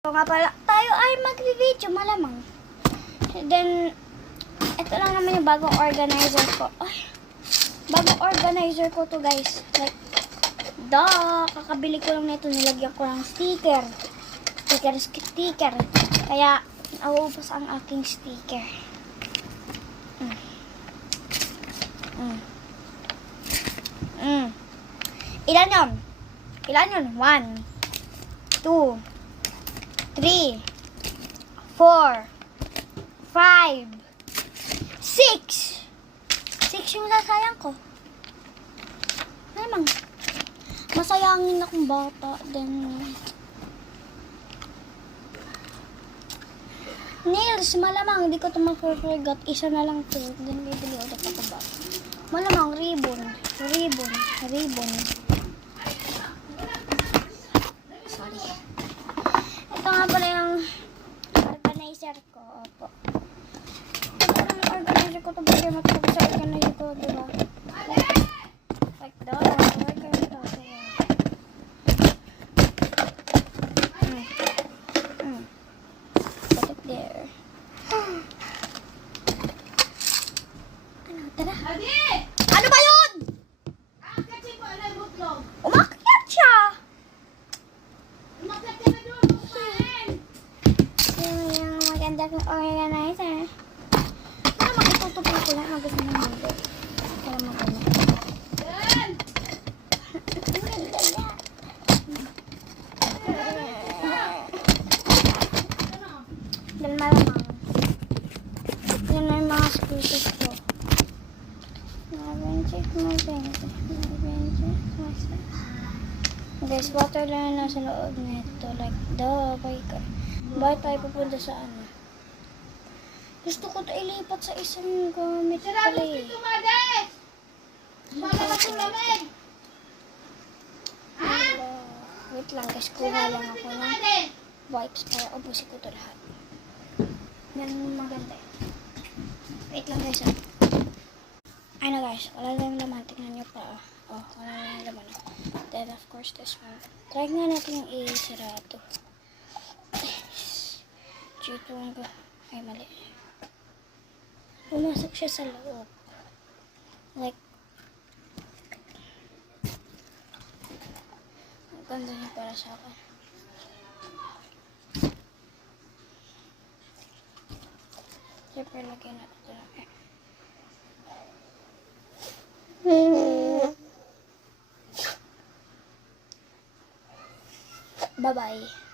So nga pala, tayo ay mag-video malamang. Then, ito lang naman yung bagong organizer ko. Ay, bagong organizer ko to guys. Like, kakabili ko lang nito. Nilagyan ko ng sticker. Sticker. Kaya, nauubos ang aking sticker. Ilan yun? 1, 2, 3, 4, 5, 6. 6 yung nasayang ko. Malamang. Masayangin akong bata. Then, nails, malamang. Hindi ko ito makukurgat. Isa na lang ito. Then, bibili ulit ako ba? Malamang, ribbon. Sorry. Ito nga pala yung organizer ko. Opo. Ito yung organizer ko. Ito ba yung matapos sa organizer ko, diba? Like that. Put it there. Ano? Tara. Ano ba yun? Umakyat siya. Yung maganda kong organizer. Para makitutupan ko lang. Gusto ng mundo. Para maganda. Dahil malamang. Yan na yung mga speakers ko. Guys, water lang na sa loob nito. Like, bakit tayo pupunta sa ano? Gusto ko ito ilipat sa isang gamit pala eh. Wait lang guys, kuha lang ako ng wipes para ubusin ko ito lahat. Yan maganda eh. Wait lang guys ah. Ano guys, wala lang naman. Tingnan nyo pa. Oh, wala lang naman. Then of course this one. Try nga natin yung i-sira ito. Dito hanggang. Ay mali. Pumasok siya sa loob. Like. Ang ganda niya para sa akin. Siyempre lagyan natin ito lang eh. Bye-bye.